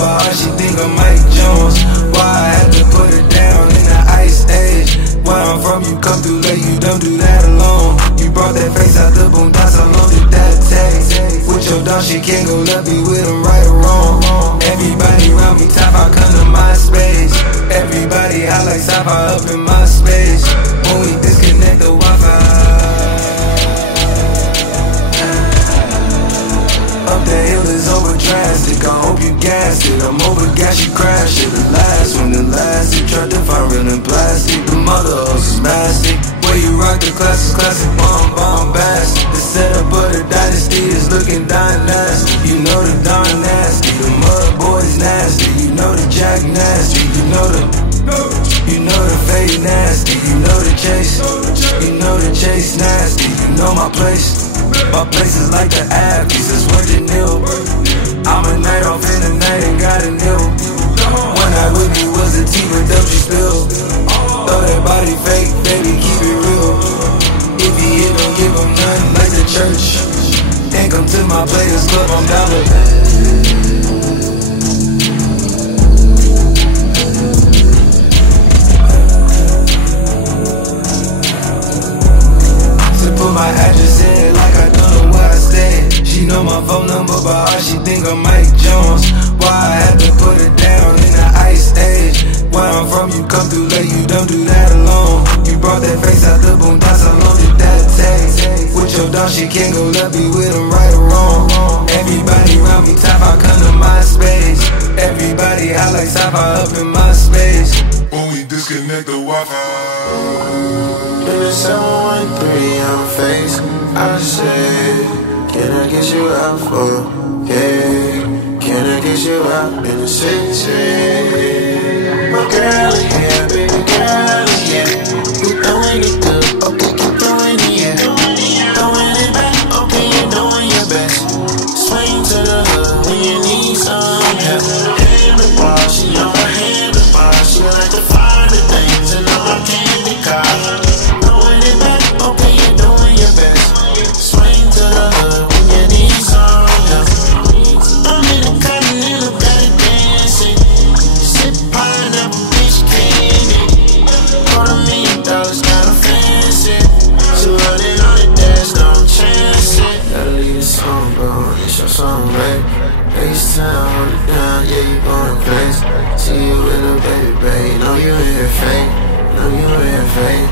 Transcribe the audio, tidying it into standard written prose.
but how she think I'm Mike Jones. Why I had to put it down in the ice age. Where I'm from, you come through late, you don't do that alone. You brought that face out the boondocks, how long did that take? With your dog, she can't go left, be with him right or wrong. Everybody around me top, I come to my space. Everybody I like Sapphire up in my space. When we disconnect the Wi-Fi, up the hill is over drastic. I hope you gassed it. I'm over gas, you crashed it. The last one, the last it tried to find real in plastic. The mother house is mastic. Where you rock the classic bombastic. The setup of the dynasty is looking dynastic. You know the Don nasty, the mud boys nasty. You know the Jack nasty, you know the fade nasty. You know the chase nasty. You know my place. My place is like the Abbeys, it's worth it nil. I'm a night off in the night and got a nil. When I with you was a tea with W spill. Throw that body fake, baby, keep it real. If he hit, don't give him nothing like the church. Then come to my Players Club, I'm down with put my address in like I don't know where I stay. She know my phone number, but how she think I'm Mike Jones. Why I had to put it down in the ice age. Where I'm from, you come through late, you don't do that alone. You brought that face out the boondocks, how long did that take? With your dog, she can't go left, be with him right or wrong. Everybody around me top, I come to my space. Everybody I like Sapphire up in my space. When we disconnect the Wi-Fi. In the 713 on face, I said, can I get you out for, yeah? Can I get you out in the city? My girl is here, baby girl is here. You throwing it good, okay, keep throwing it, yeah. Throwing it back, okay, you're doing your best. Swing to the hood when you need some help. Handlebar, she on her handlebar. She like to find the things and all her candy cars. FaceTime, hold it down, yeah, you going crazy. See you with a baby, babe. Know you in here fake, know you in here fake.